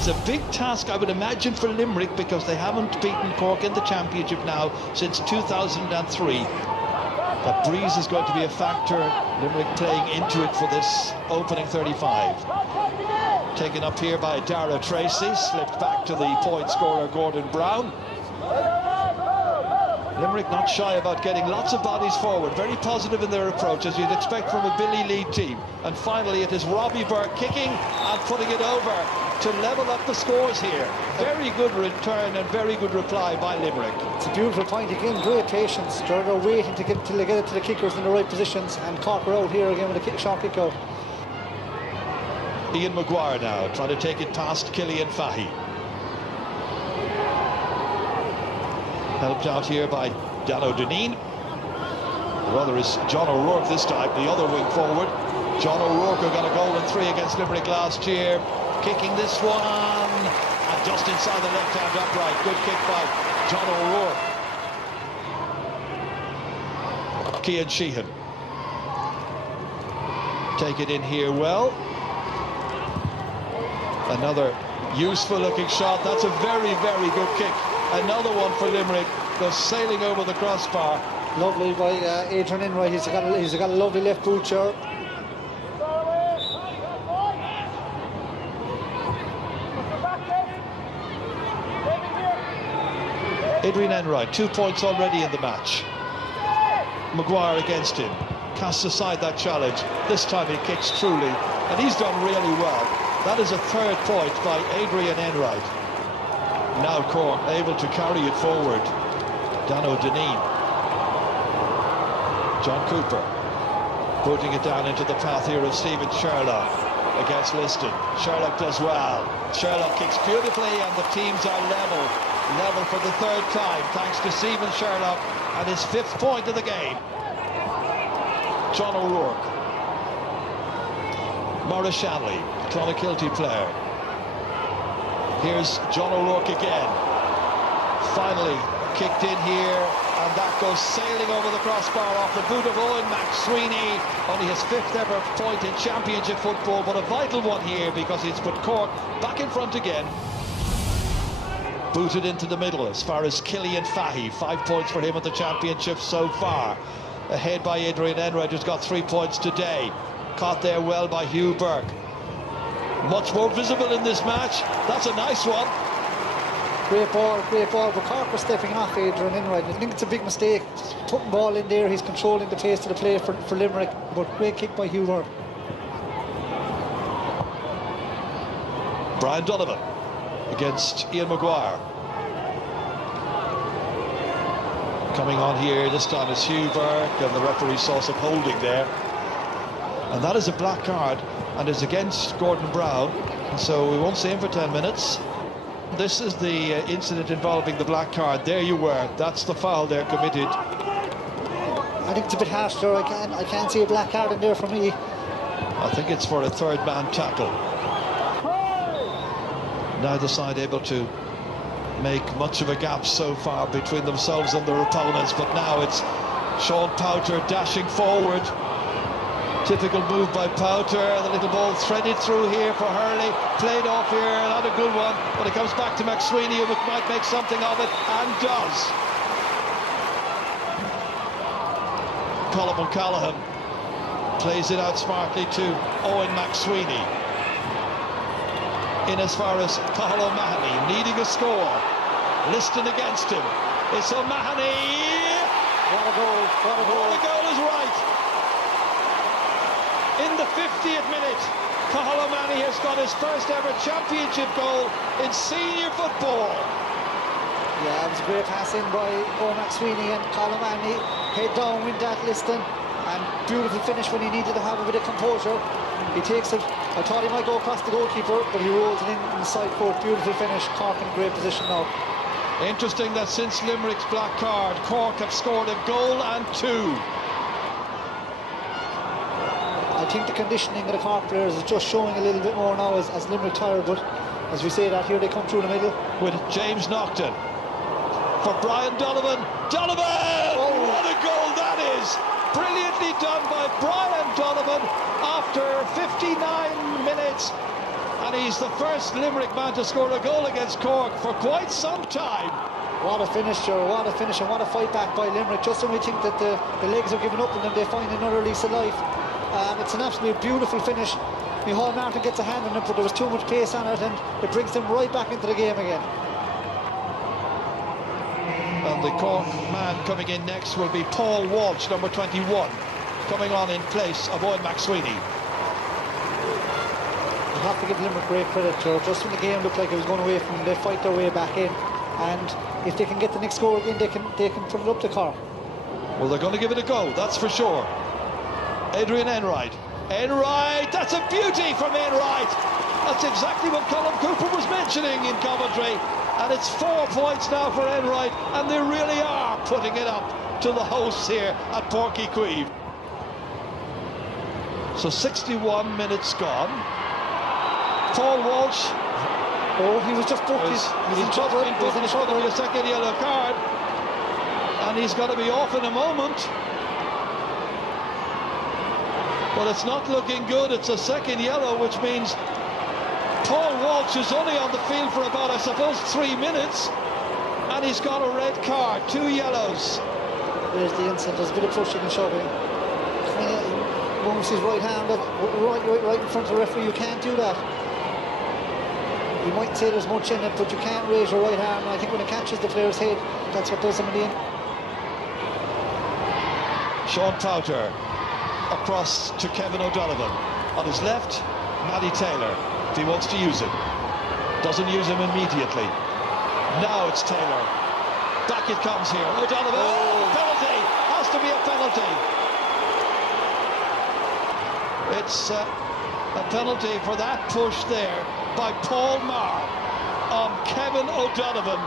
It's a big task, I would imagine, for Limerick, because they haven't beaten Cork in the championship now since 2003. That breeze is going to be a factor. Limerick playing into it for this opening 35. Taken up here by Dara Tracy, slipped back to the point scorer Gordon Brown. Limerick not shy about getting lots of bodies forward, very positive in their approach, as you'd expect from a Billy Lead team. And finally it is Robbie Burke kicking and putting it over to level up the scores here. Very good return and very good reply by Limerick. It's a beautiful point again, great patience. They're waiting to get till they get it to the kickers in the right positions, and Cork are out here again with a short kick out. Ian Maguire now trying to take it past Killian Fahy. Helped out here by Dano Deneen. The other is John O'Rourke this time, the other wing forward. John O'Rourke, who got a goal in 3 against Limerick last year. Kicking this one, and just inside the left-hand upright. Good kick by John O'Rourke. Cian Sheehan. Take it in here well. Another useful-looking shot. That's a very, very good kick. Another one for Limerick, goes sailing over the crossbar. Lovely by Adrian Enright. He's got a lovely left boot here. Adrian Enright, 2 points already in the match. Maguire against him, casts aside that challenge. This time he kicks truly, and he's done really well. That is a 3rd point by Adrian Enright. Now Cork able to carry it forward. Dano Deneen. John Cooper putting it down into the path here of Stephen Sherlock against Liston. Sherlock does well. Sherlock kicks beautifully, and the teams are level for the 3rd time, thanks to Stephen Sherlock and his 5th point of the game. John O'Rourke. Maurice Shanley, Clonakilty player. Here's John O'Rourke again. Finally kicked in here, and that goes sailing over the crossbar off the boot of Owen McSweeney. Only his 5th ever point in championship football, but a vital one here because it's put Cork back in front again. Booted into the middle as far as Killian Fahy. 5 points for him at the championship so far. Ahead by Adrian Enright, who's got 3 points today. Caught there well by Hugh Burke. Much more visible in this match. That's a nice one. Great ball, but Cork was stepping off Adrian Enright. I think it's a big mistake. Putting ball in there, he's controlling the pace of the play for Limerick, but great kick by Hugh Burke. Brian Donovan against Ian Maguire. Coming on here, this time is Hugh Burke, and the referee saw some holding there. And that is a black card, and is against Gordon Brown, so we won't see him for 10 minutes. This is the incident involving the black card. There you were. That's the foul there committed. I think it's a bit harsh there. I can't see a black card in there for me. I think it's for a 3rd man tackle. Neither side able to make much of a gap so far between themselves and their opponents, but now it's Sean Powter dashing forward. Typical move by Powter. The little ball threaded through here for Hurley. Played off here, not a good one, but it comes back to McSweeney, who might make something of it, and does. Colm O'Callaghan plays it out smartly to Owen McSweeney. In as far as Cathal O'Mahony, needing a score. Liston against him. It's O'Mahony. What a goal, what a goal. The goal is right. In the 50th minute, Cathal O'Mahony has got his 1st ever championship goal in senior football. Yeah, it was a great pass in by Owen McSweeney, and Cathal O'Mahony head down, win that Liston, and beautiful finish when he needed to have a bit of composure. He takes it. I thought he might go across the goalkeeper, but he rolls it in the side court. Beautiful finish. Cork in a great position now. Interesting that since Limerick's black card, Cork have scored a goal and 2. I think the conditioning of the Cork players is just showing a little bit more now as Limerick tired, but as we say that, here they come through the middle. With James Naughton for Brian Donovan. Donovan! Oh. What a goal that is! Brilliantly done by Brian Donovan after 59 minutes. and he's the first Limerick man to score a goal against Cork for quite some time. What a finish, Joe, what a finish, and what a fight back by Limerick. Just when we think that the legs are giving up on them, they find another lease of life. It's an absolutely beautiful finish. Micheál Martin gets a hand on it, but there was too much pace on it, and it brings them right back into the game again. And the Cork man coming in next will be Paul Walsh, number 21, coming on in place of Eoin McSweeney. You have to give Limerick great credit, Joe. Just when the game looked like it was going away from them, they fight their way back in, and if they can get the next score again, they can put it up to Cork. Well, they're going to give it a go, that's for sure. Adrian Enright. Enright, that's a beauty from Enright. That's exactly what Colin Cooper was mentioning in commentary. And it's 4 points now for Enright, and they really are putting it up to the hosts here at Páirc Qualifiers. So 61 minutes gone. Paul Walsh. Oh, he was just booked. He's in trouble. He's going to be a second yellow card, and he's got to be off in a moment. But it's not looking good. It's a second yellow, which means Paul Walsh is only on the field for about, I suppose, 3 minutes, and he's got a red card, 2 yellows. There's the incident. There's a bit of pushing and shoving. He moves his right hand right in front of the referee. You can't do that. You might say there's much in it, but you can't raise your right arm. And I think when it catches the player's head, that's what does him in the end. Sean Powter across to Kevin O'Donovan. On his left, Matty Taylor, if he wants to use him. Doesn't use him immediately. Now it's Taylor. Back it comes here. O'Donovan. Oh, penalty! Has to be a penalty. It's a penalty for that push there by Paul Maher on Kevin O'Donovan.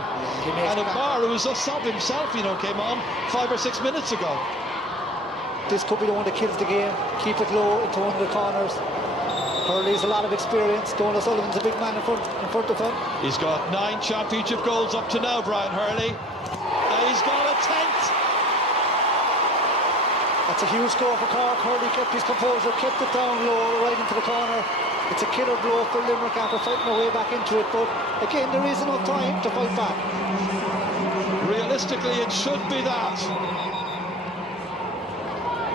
And Maher, who was a sub himself, you know, came on 5 or 6 minutes ago. This could be the one that kills the game. Keep it low into one of the corners. Hurley's a lot of experience. Donald Sullivan's a big man in front of him. He's got 9 championship goals up to now, Brian Hurley. He's got a 10th. That's a huge score for Cork. Hurley kept his composure, kept it down low, right into the corner. It's a killer blow for Limerick after fighting their way back into it, but again, there is enough time to fight back. Realistically, it should be that.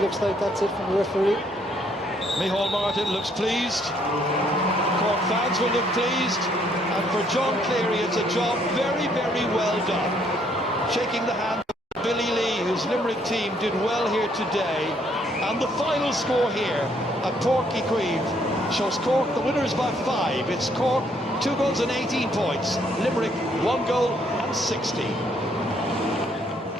Looks like that's it from the referee. Micheál Martin looks pleased. Cork fans will look pleased. And for John Cleary, it's a job very, very well done. Shaking the hand of Billy Lee, whose Limerick team did well here today. And the final score here at Páirc Qualifiers shows Cork the winners by 5. It's Cork 2 goals and 18 points. Limerick 1 goal and 60.